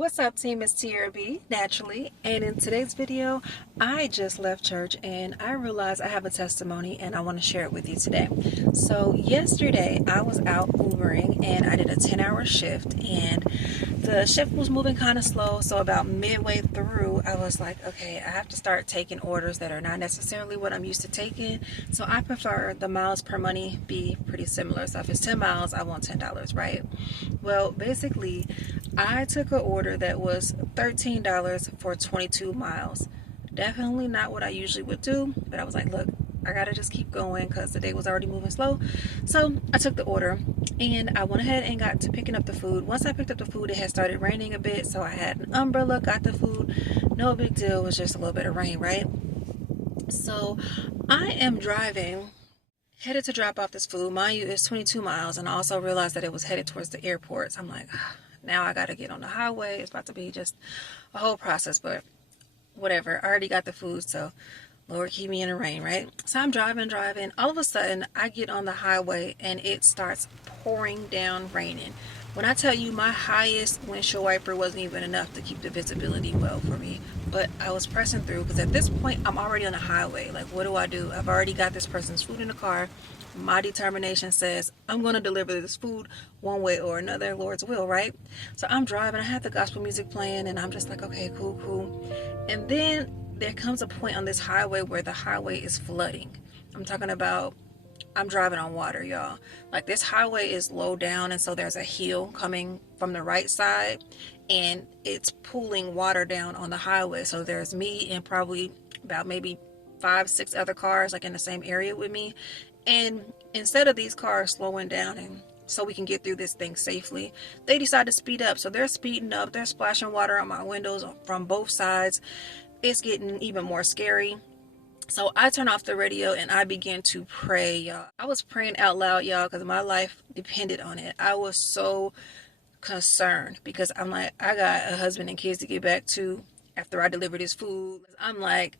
What's up, team? It's Tiarrea B, naturally, and in today's video I just left church and I realized I have a testimony and I want to share it with you today. So yesterday I was out Ubering and I did a 10-hour shift, and the shift was moving kind of slow, so about midway through I was like, okay, I have to start taking orders that are not necessarily what I'm used to taking. So I prefer the miles per money be pretty similar. So if it's 10 miles, I want $10, right? Well, basically I took an order that was $13 for 22 miles. Definitely not what I usually would do, but I was like, look, I gotta just keep going because the day was already moving slow. So I took the order and I went ahead and got to picking up the food. Once I picked up the food, it had started raining a bit, so I had an umbrella, got the food. No big deal, it was just a little bit of rain, right? So I am driving, headed to drop off this food. Mind you, it's 22 miles, and I also realized that it was headed towards the airport. So I'm like, now I gotta get on the highway. It's about to be just a whole process, but whatever. I already got the food, so Lord keep me in the rain, right? So I'm driving. All of a sudden, I get on the highway and it starts pouring down raining. When I tell you, my highest windshield wiper wasn't even enough to keep the visibility well for me. But I was pressing through because at this point, I'm already on the highway. Like, what do? I've already got this person's food in the car. My determination says I'm going to deliver this food one way or another, Lord's will, right? So I'm driving. I have the gospel music playing and I'm just like, okay, cool. And then there comes a point on this highway where the highway is flooding. I'm talking about, I'm driving on water, y'all. Like, this highway is low down, and so there's a hill coming from the right side, and it's pulling water down on the highway. So there's me and probably about maybe 5, 6 other cars like in the same area with me. And instead of these cars slowing down and so we can get through this thing safely, they decide to speed up. So they're speeding up, they're splashing water on my windows from both sides. It's getting even more scary. So I turn off the radio and I began to pray, y'all. I was praying out loud, y'all, because my life depended on it. I was so concerned because I'm like, I got a husband and kids to get back to after I deliver this food. I'm like,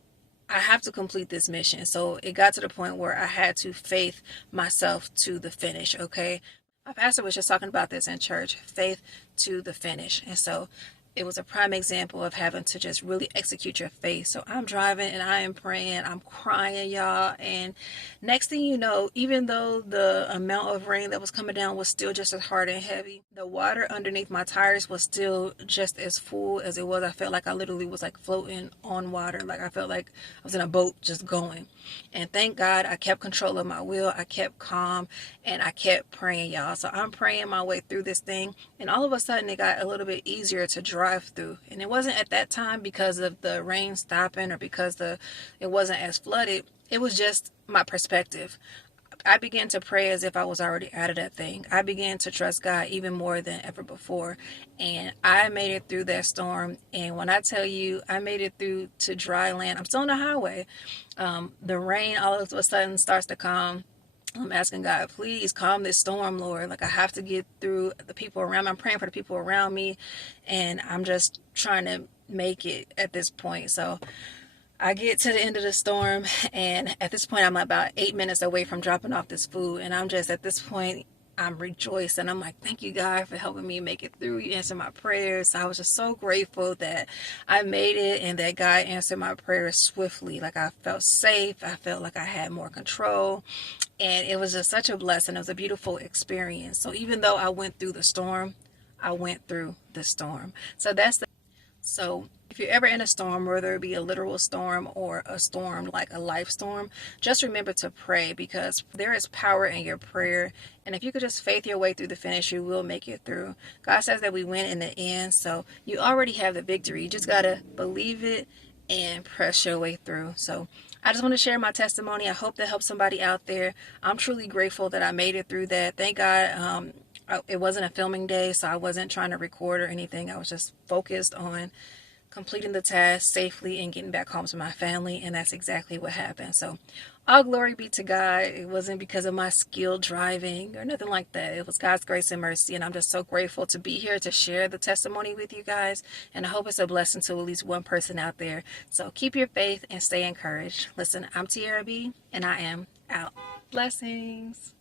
I have to complete this mission. So it got to the point where I had to faith myself to the finish, okay? My pastor was just talking about this in church, faith to the finish. And so it was a prime example of having to just really execute your faith. So I'm driving and I am praying, I'm crying, y'all. And next thing you know, even though the amount of rain that was coming down was still just as hard and heavy, the water underneath my tires was still just as full as it was. I felt like I literally was like floating on water. Like, I felt like I was in a boat just going. And thank God I kept control of my wheel. I kept calm and I kept praying, y'all. So I'm praying my way through this thing. And all of a sudden it got a little bit easier to drive through. And it wasn't at that time because of the rain stopping or because it wasn't as flooded. It was just my perspective. I began to pray as if I was already out of that thing. I began to trust God even more than ever before. And I made it through that storm. And when I tell you, I made it through to dry land. I'm still on the highway. The rain all of a sudden starts to calm. I'm asking God, please calm this storm, Lord. Like, I have to get through the people around me. I'm praying for the people around me. And I'm just trying to make it at this point. So I get to the end of the storm, and at this point, I'm about 8 minutes away from dropping off this food, and I'm just, at this point, I'm rejoicing. I'm like, thank you, God, for helping me make it through. You answered my prayers. So I was just so grateful that I made it and that God answered my prayers swiftly. Like, I felt safe. I felt like I had more control, and it was just such a blessing. It was a beautiful experience. So even though I went through the storm, I went through the storm. So if you're ever in a storm, whether it be a literal storm or a storm like a life storm, just remember to pray, because there is power in your prayer. And if you could just faith your way through the finish, you will make it through. God says that we win in the end. So you already have the victory. You just got to believe it and press your way through. So I just want to share my testimony. I hope that helps somebody out there. I'm truly grateful that I made it through that. Thank God. It wasn't a filming day, so I wasn't trying to record or anything. I was just focused on completing the task safely and getting back home to my family, and that's exactly what happened. So all glory be to God. It wasn't because of my skilled driving or nothing like that. It was God's grace and mercy, and I'm just so grateful to be here to share the testimony with you guys, and I hope it's a blessing to at least one person out there. So keep your faith and stay encouraged. Listen, I'm Tiarrea B, and I am out. Blessings.